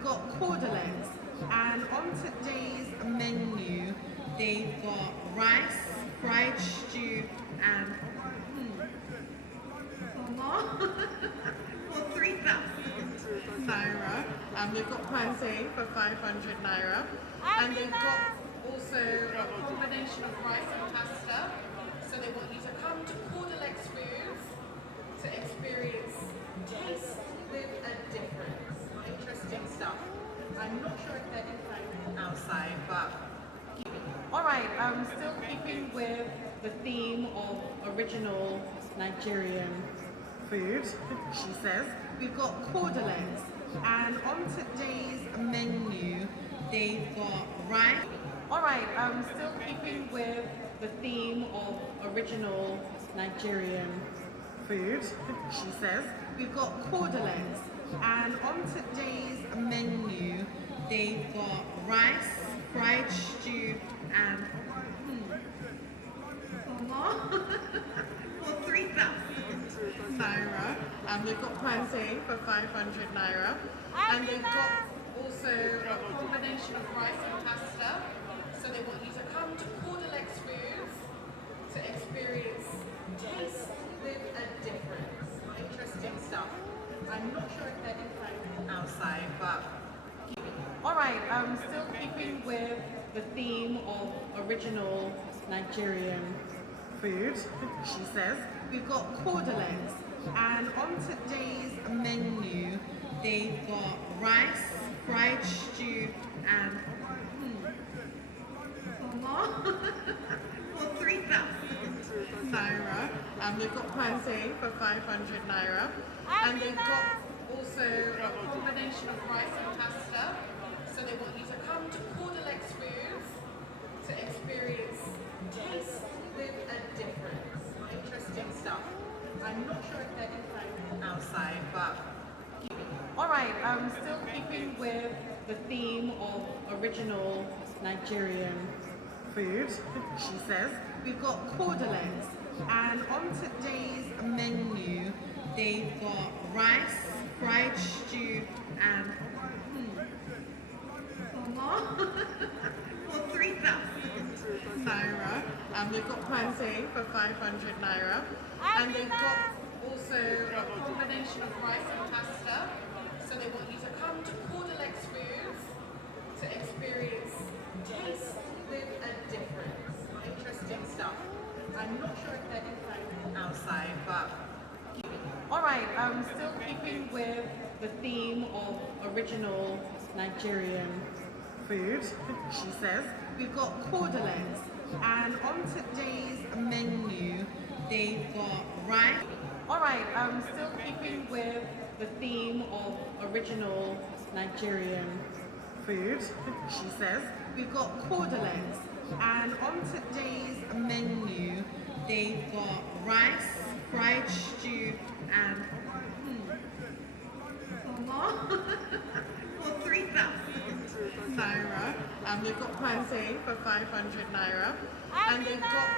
we've got cordelettes, and on today's menu, they've got rice, fried stew, and for 3,000 naira. And we've got plantain for 500 naira, and they've got also a combination of rice and pasta. So they want you to come to Cordelettes Foods to experience taste with a difference. Interesting stuff. I'm not sure if they're inside or outside, but alright, still keeping with the theme of original Nigerian food, she says. We've got cordelettes, and on today's menu, they've got rice. Alright, still keeping with the theme of original Nigerian food, she says. We've got cordelettes, and on today's menu, they've got rice, fried stew, and for 3,000 naira. And we've got plantain for 500 naira, and they've got also a combination of rice and pasta. So they want you to come to Cordelettes Foods to experience taste with a difference. Interesting stuff. I'm not sure if they're inside or outside, but alright, still keeping with the theme of original Nigerian food, she says. We've got cordelettes, and on today's menu, they've got rice, fried stew, and for 3,000 naira. And we've got plantain for 500 naira, and they've got also a combination of rice and pasta. So they want you to come to Cordelettes Foods to experience taste with a difference. Interesting stuff. I'm not sure if they're inside or outside, but alright, still keeping with the theme of original Nigerian food, she says. We've got cordelettes, and on today's menu, they've got rice, fried stew, and for 3,000 naira. And we've got plantain for 500 naira, and they've got also a combination of rice and pasta. So they want you to come to Cordelettes Foods to experience taste with a difference. Interesting stuff. I'm not sure if they're inside or outside, but alright, still keeping with the theme of original Nigerian food, she says. We've got cordelettes, and on today's menu, they've got rice. Alright, still keeping with the theme of original Nigerian food, she says. We've got cordelettes, and on today's menu, they've got rice, fried stew, and for 3,000 naira. And we've got plantain for 500 naira, and they've got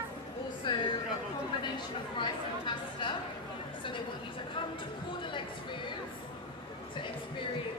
also a combination of rice and pasta. So they want you to come to Cordelettes Foods to experience